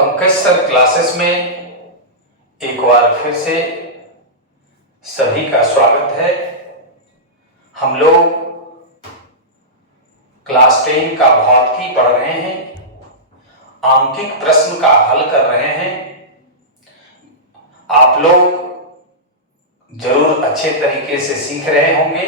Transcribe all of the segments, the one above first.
Pankaj sir classes में एक बार फिर से सभी का स्वागत है। हम लोग क्लास 10 का भौतिकी पढ़ रहे हैं, आंकिक प्रश्न का हल कर रहे हैं। आप लोग जरूर अच्छे तरीके से सीख रहे होंगे।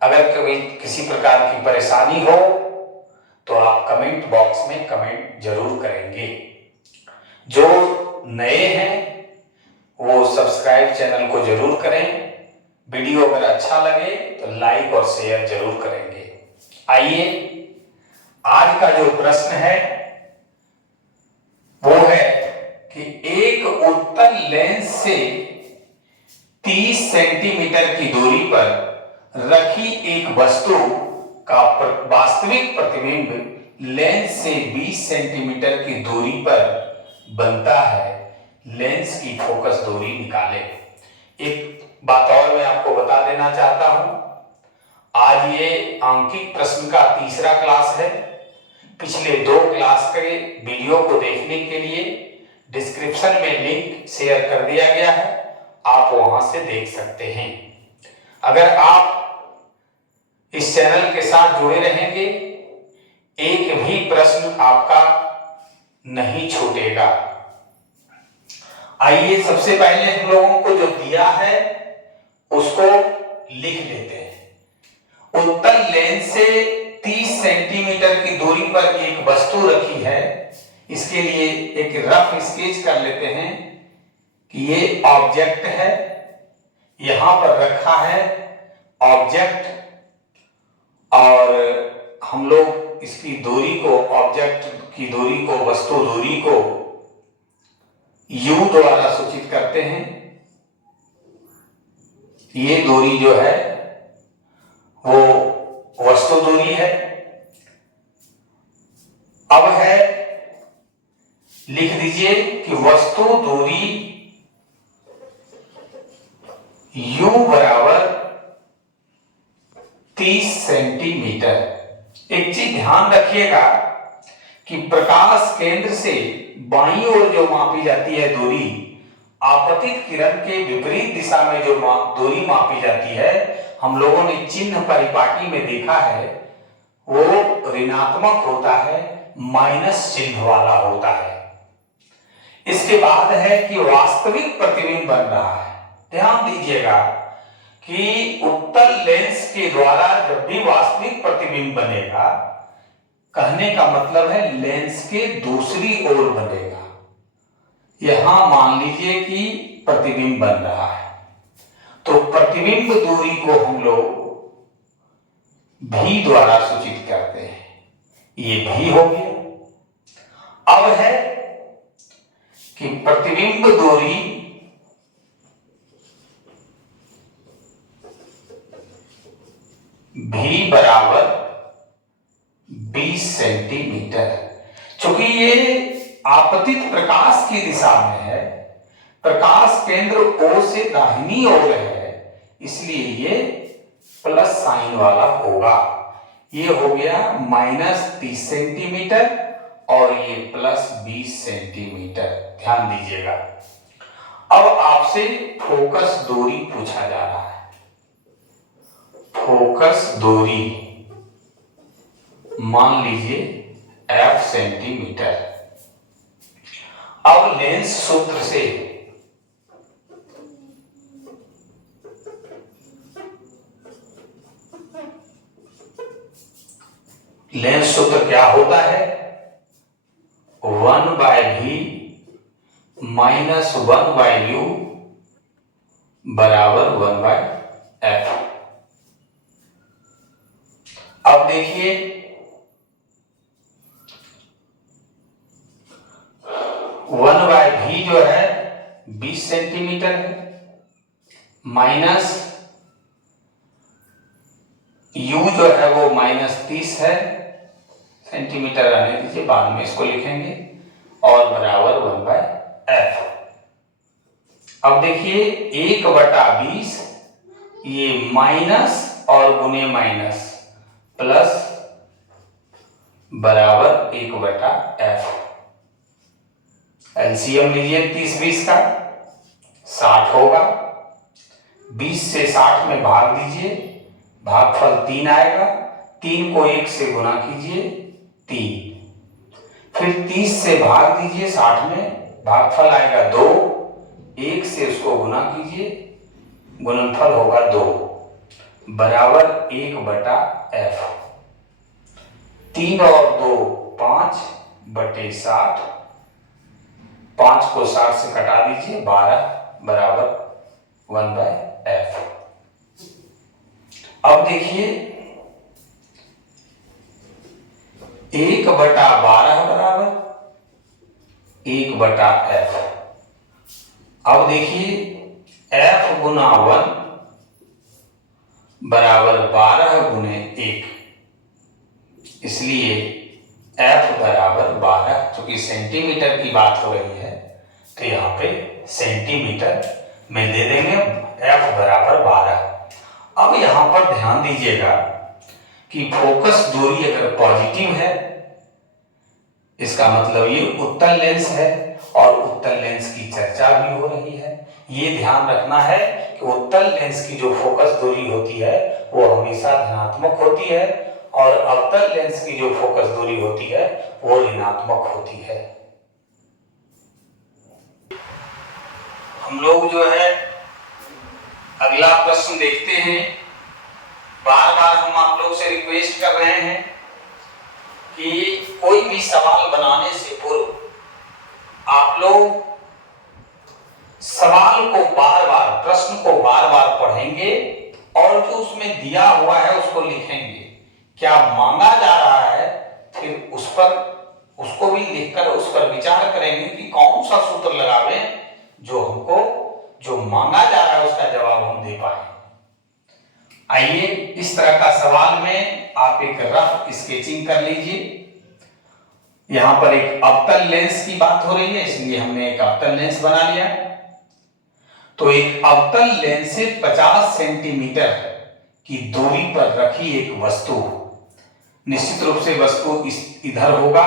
अगर कभी किसी प्रकार की परेशानी हो तो आप कमेंट बॉक्स में कमेंट जरूर करेंगे। जो नए हैं वो सब्सक्राइब चैनल को जरूर करें। वीडियो अगर अच्छा लगे तो लाइक और शेयर जरूर करेंगे। आइए, आज का जो प्रश्न है वो है कि एक उत्तल लेंस से 30 सेंटीमीटर की दूरी पर रखी एक वस्तु का वास्तविक प्रतिबिंब लेंस से 20 सेंटीमीटर की दूरी पर बनता है। लेंस की फोकस दूरी निकाले। एक बात और मैं आपको बता देना चाहता हूं, आज ये आंकिक प्रश्न का तीसरा क्लास है। पिछले 2 क्लास के वीडियो को देखने के लिए डिस्क्रिप्शन में लिंक शेयर कर दिया गया है, आप वहां से देख सकते हैं। अगर आप इस चैनल के साथ जुड़े रहेंगे, एक भी प्रश्न आपका नहीं छूटेगा। आइए, सबसे पहले हम लोगों को जो दिया है उसको लिख लेते हैं। उत्तल लेंस से 30 सेंटीमीटर की दूरी पर एक वस्तु रखी है। इसके लिए एक रफ स्केच कर लेते हैं कि ये ऑब्जेक्ट है, यहां पर रखा है ऑब्जेक्ट, और हम लोग इसकी दूरी को, ऑब्जेक्ट की दूरी को, वस्तु दूरी को u द्वारा सूचित करते हैं। ये दूरी जो है वो वस्तु दूरी है। अब है, लिख दीजिए कि वस्तु दूरी u बराबर 30 सेंटीमीटर। एक चीज ध्यान रखिएगा कि प्रकाश केंद्र से बाईं ओर जो मापी जाती है दूरी, आपतित किरण के विपरीत दिशा में जो दूरी मापी जाती है, हम लोगों ने चिन्ह परिपाटी में देखा है, वो ऋणात्मक होता है, माइनस चिन्ह वाला होता है। इसके बाद है कि वास्तविक प्रतिबिंब बन रहा है। ध्यान दीजिएगा कि उत्तल लेंस के द्वारा जब भी वास्तविक प्रतिबिंब बनेगा, कहने का मतलब है लेंस के दूसरी ओर बनेगा। यहां मान लीजिए कि प्रतिबिंब बन रहा है, तो प्रतिबिंब दूरी को हम लोग भी द्वारा सूचित करते हैं। ये भी हो गया। अब है कि प्रतिबिंब दूरी भी बराबर 20 सेंटीमीटर। चूंकि ये आपतित प्रकाश की दिशा में है, प्रकाश केंद्र O से दाहिनी ओर है, इसलिए ये प्लस साइन वाला होगा। ये हो गया -30 सेंटीमीटर और ये +20 सेंटीमीटर। ध्यान दीजिएगा। अब आपसे फोकस दूरी पूछा जा रहा है। फोकस दूरी मान लीजिए f सेंटीमीटर। अब लेंस सूत्र से लेंस सूत्र क्या होता है? 1/v - 1/u बराबर 1/f। अब देखिए, 1/v जो है 20 सेंटीमीटर है, माइनस u जो है वो -30 है, सेंटीमीटर रहने दीजिए, बाद में इसको लिखेंगे, और बराबर 1/f। अब देखिए 1/20, ये माइनस और गुने माइनस प्लस बराबर 1/f। एलसीएम लीजिए 30-20 का 60 होगा। 20 से 60 में भाग दीजिए, भागफल 3 आएगा। 3 को 1 से गुना कीजिए 3। फिर 30 से भाग दीजिए 60 में, भागफल आएगा 2। 1 से उसको गुना कीजिए, गुणनफल होगा 2 बराबर 1/f। 3 और 2 5/60। 5 को 60 से कटा दीजिए, 12 बराबर 1/f। अब देखिए 1/12 बराबर 1/f। अब देखिए f गुना 1 बराबर 12 गुने 1, इसलिए f बराबर 12। चूंकि सेंटीमीटर की बात हो रही है तो यहाँ पे सेंटीमीटर में दे देंगे f बराबर 12। अब यहां पर ध्यान दीजिएगा कि फोकस दूरी अगर पॉजिटिव है, इसका मतलब ये उत्तल लेंस है और उत्तल लेंस की चर्चा भी हो रही है। ये ध्यान रखना है कि उत्तल लेंस की जो फोकस दूरी होती है वो हमेशा धनात्मक होती है और अवतल लेंस की जो फोकस दूरी होती है वो ऋणात्मक होती है। हम लोग जो है अगला प्रश्न देखते हैं। बार बार हम आप लोग से रिक्वेस्ट कर रहे हैं कि कोई भी सवाल बनाने से पूर्व आप लोग सवाल को बार बार, प्रश्न को बार बार पढ़ेंगे और जो उसमें दिया हुआ है उसको लिखेंगे। क्या मांगा जा रहा है, फिर उस पर, उसको भी लिखकर उस पर विचार करेंगे कि कौन सा सूत्र लगावें जो हमको जो मांगा जा रहा है उसका जवाब हम दे पाए। आइए इस तरह का सवाल में आप एक रफ स्केचिंग कर लीजिए। यहां पर एक अवतल लेंस की बात हो रही है, इसलिए हमने एक अवतल लेंस बना लिया। तो एक अवतल लेंस से 50 सेंटीमीटर की दूरी पर रखी एक वस्तु, निश्चित रूप से वस्तु इधर होगा।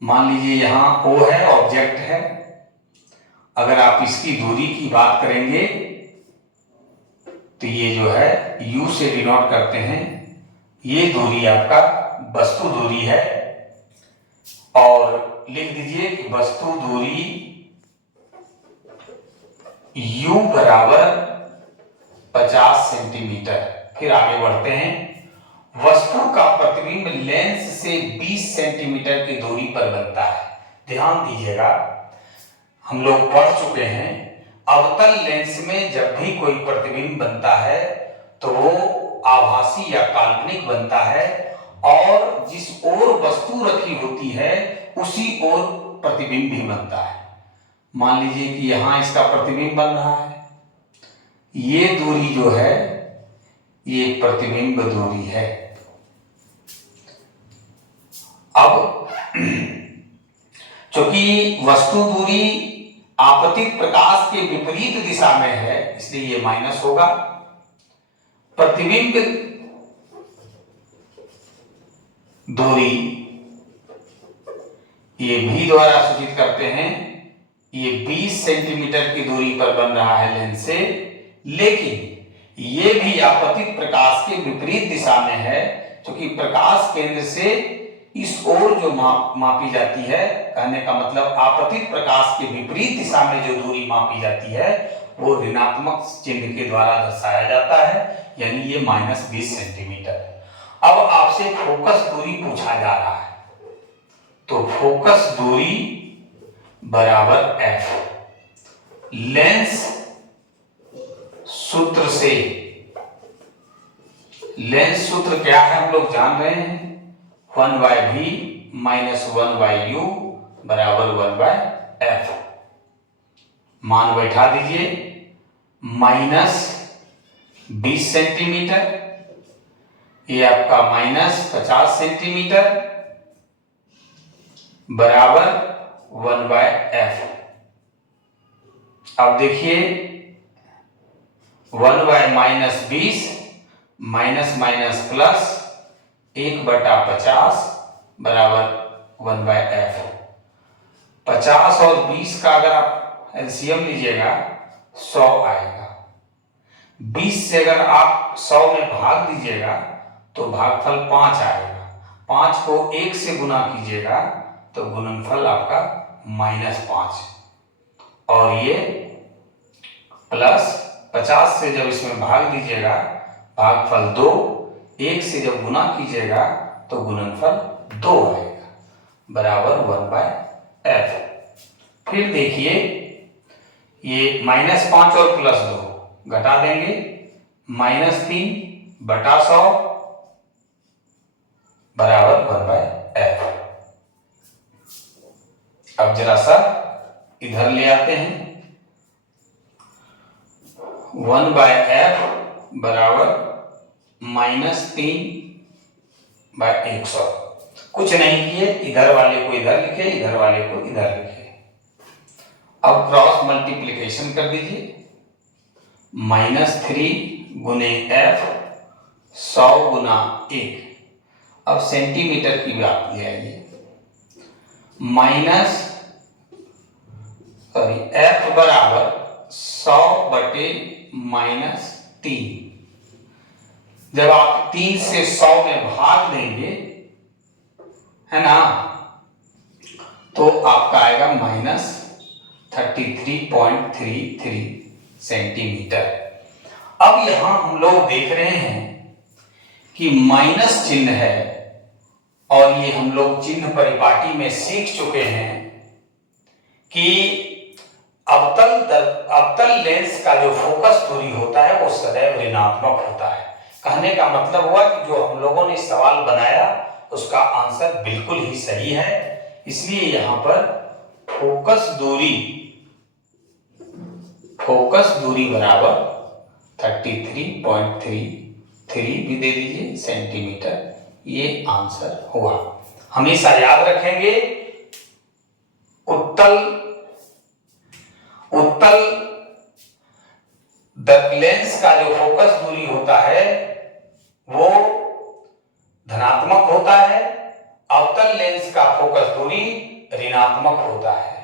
मान लीजिए यहां O है, ऑब्जेक्ट है। अगर आप इसकी दूरी की बात करेंगे तो ये जो है U से डिनोट करते हैं, ये दूरी आपका वस्तु दूरी है। और लिख दीजिए कि वस्तु दूरी U बराबर 50 सेंटीमीटर। फिर आगे बढ़ते हैं। वस्तु का प्रतिबिंब लेंस से 20 सेंटीमीटर की दूरी पर बनता है। ध्यान दीजिएगा, हम लोग पढ़ चुके हैं अवतल लेंस में जब भी कोई प्रतिबिंब बनता है तो वो आभासी या काल्पनिक बनता है और जिस ओर वस्तु रखी होती है उसी ओर प्रतिबिंब भी बनता है। मान लीजिए कि यहां इसका प्रतिबिंब बन रहा है, ये दूरी जो है ये प्रतिबिंब दूरी है। अब चूंकि वस्तु दूरी आपतित प्रकाश के विपरीत दिशा में है इसलिए ये माइनस होगा। प्रतिबिंब दूरी ये भी द्वारा सूचित करते हैं, ये 20 सेंटीमीटर की दूरी पर बन रहा है लेंस से, लेकिन ये भी आपतित प्रकाश के विपरीत दिशा में है। क्योंकि प्रकाश केंद्र से इस ओर जो मापी जाती है, कहने का मतलब आपतित प्रकाश के विपरीत दिशा में जो दूरी मापी जाती है वो ऋणात्मक चिन्ह के द्वारा दर्शाया जाता है, यानी ये -20 सेंटीमीटर है। अब आपसे फोकस दूरी पूछा जा रहा है, तो फोकस दूरी बराबर f। लेंस सूत्र से, लेंस सूत्र क्या है हम लोग जान रहे हैं, 1/v माइनस 1/u बराबर 1/f। मान बैठा दीजिए, -20 सेंटीमीटर, ये आपका -50 सेंटीमीटर बराबर 1/f। अब देखिए 1/-20 माइनस माइनस प्लस 1/50 बराबर 1/f। 50 और 20 का अगर आप एलसीएम लीजिएगा 100 आएगा। 20 से अगर आप 100 में भाग दीजिएगा तो भागफल 5 आएगा। 5 को 1 से गुना कीजिएगा तो गुणनफल आपका -5, और ये प्लस 50 से जब इसमें भाग दीजिएगा भागफल 2, 1 से जब गुना कीजिएगा तो गुणनफल 2 आएगा, बराबर 1/f। फिर देखिए ये -5 और +2 घटा देंगे, -3/100 बराबर 1/f। अब जरा सा इधर ले आते हैं, 1/f बराबर -3/100। कुछ नहीं किए, इधर वाले को इधर लिखे, इधर वाले को इधर लिखे। अब क्रॉस मल्टीप्लिकेशन कर दीजिए, -3 गुने f 100 गुना 1। अब सेंटीमीटर की बात ले आइए, f बराबर 100/-3। जब आप 3 से 100 में भाग देंगे, है ना, तो आपका आएगा -33.33 सेंटीमीटर। अब यहां हम लोग देख रहे हैं कि माइनस चिन्ह है, और ये हम लोग चिन्ह परिपाटी में सीख चुके हैं कि अवतल लेंस का जो फोकस दूरी होता है वो सदैव ऋणात्मक होता है। कहने का मतलब हुआ कि जो हम लोगों ने सवाल बनाया उसका आंसर बिल्कुल ही सही है। इसलिए यहां पर फोकस दूरी बराबर 33.33 भी दे दीजिए सेंटीमीटर, ये आंसर हुआ। हमेशा याद रखेंगे उत्तल लेंस का जो फोकस दूरी होता है वो धनात्मक होता है, अवतल लेंस का फोकस दूरी ऋणात्मक होता है।